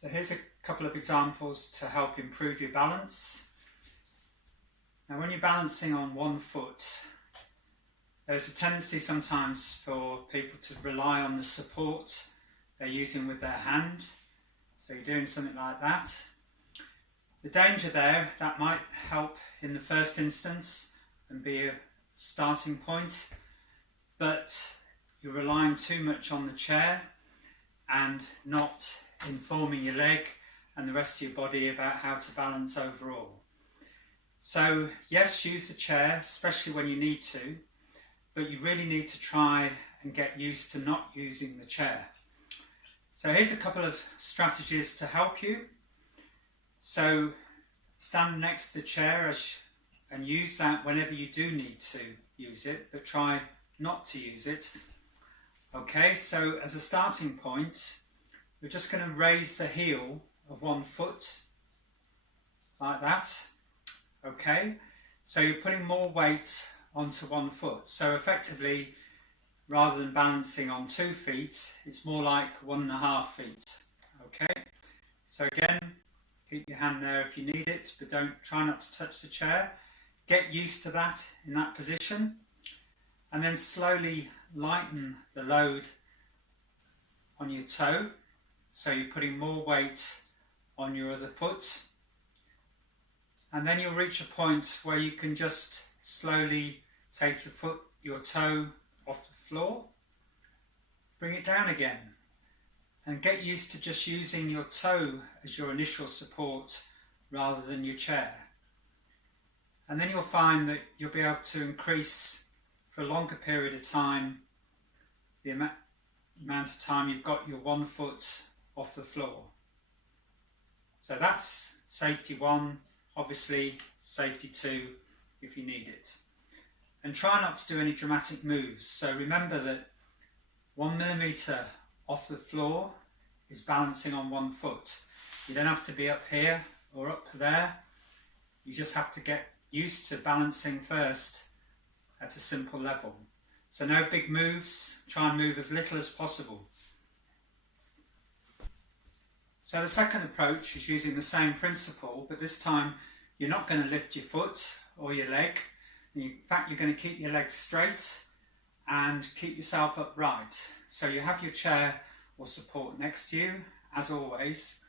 So here's a couple of examples to help improve your balance. Now when you're balancing on one foot, there's a tendency sometimes for people to rely on the support they're using with their hand. So you're doing something like that. The danger there, that might help in the first instance and be a starting point, but you're relying too much on the chair and not informing your leg and the rest of your body about how to balance overall. So yes, use the chair, especially when you need to, but you really need to try and get used to not using the chair. So here's a couple of strategies to help you. So stand next to the chair and use that whenever you do need to use it, but try not to use it. Okay, so as a starting point, we're just going to raise the heel of one foot like that. Okay, so you're putting more weight onto one foot. So effectively, rather than balancing on 2 feet, it's more like 1.5 feet. Okay, so again, keep your hand there if you need it, but try not to touch the chair. Get used to that in that position, and then slowly lighten the load on your toe. So you're putting more weight on your other foot, and then you'll reach a point where you can just slowly take your toe off the floor, bring it down again, and get used to just using your toe as your initial support rather than your chair. And then you'll find that you'll be able to increase for a longer period of time the amount of time you've got your one foot off the floor. So that's safety 1, obviously safety 2 if you need it. And try not to do any dramatic moves. So remember that 1 millimetre off the floor is balancing on one foot. You don't have to be up here or up there. You just have to get used to balancing first at a simple level. So no big moves, try and move as little as possible. So the second approach is using the same principle, but this time you're not going to lift your foot or your leg. In fact, you're going to keep your legs straight and keep yourself upright. So you have your chair or support next to you, as always.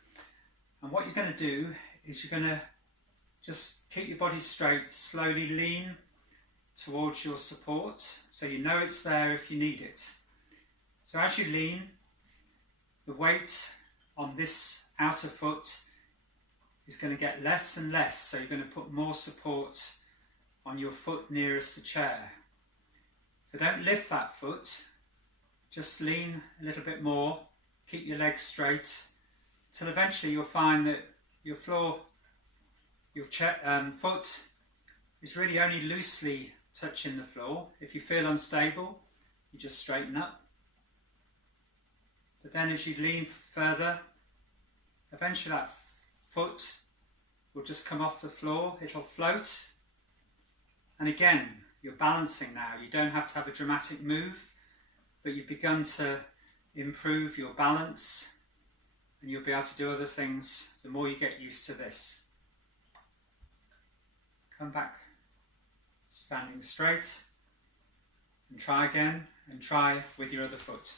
And what you're going to do is you're going to just keep your body straight, slowly lean towards your support, so you know it's there if you need it. So as you lean, the weight on this outer foot is going to get less and less, so you're going to put more support on your foot nearest the chair. So don't lift that foot, just lean a little bit more, keep your legs straight, till eventually you'll find that your foot is really only loosely touching the floor. If you feel unstable, you just straighten up. But then as you lean further, eventually that foot will just come off the floor, it'll float. And again, you're balancing now. You don't have to have a dramatic move, but you've begun to improve your balance, and you'll be able to do other things the more you get used to this. Come back standing straight and try again, and try with your other foot.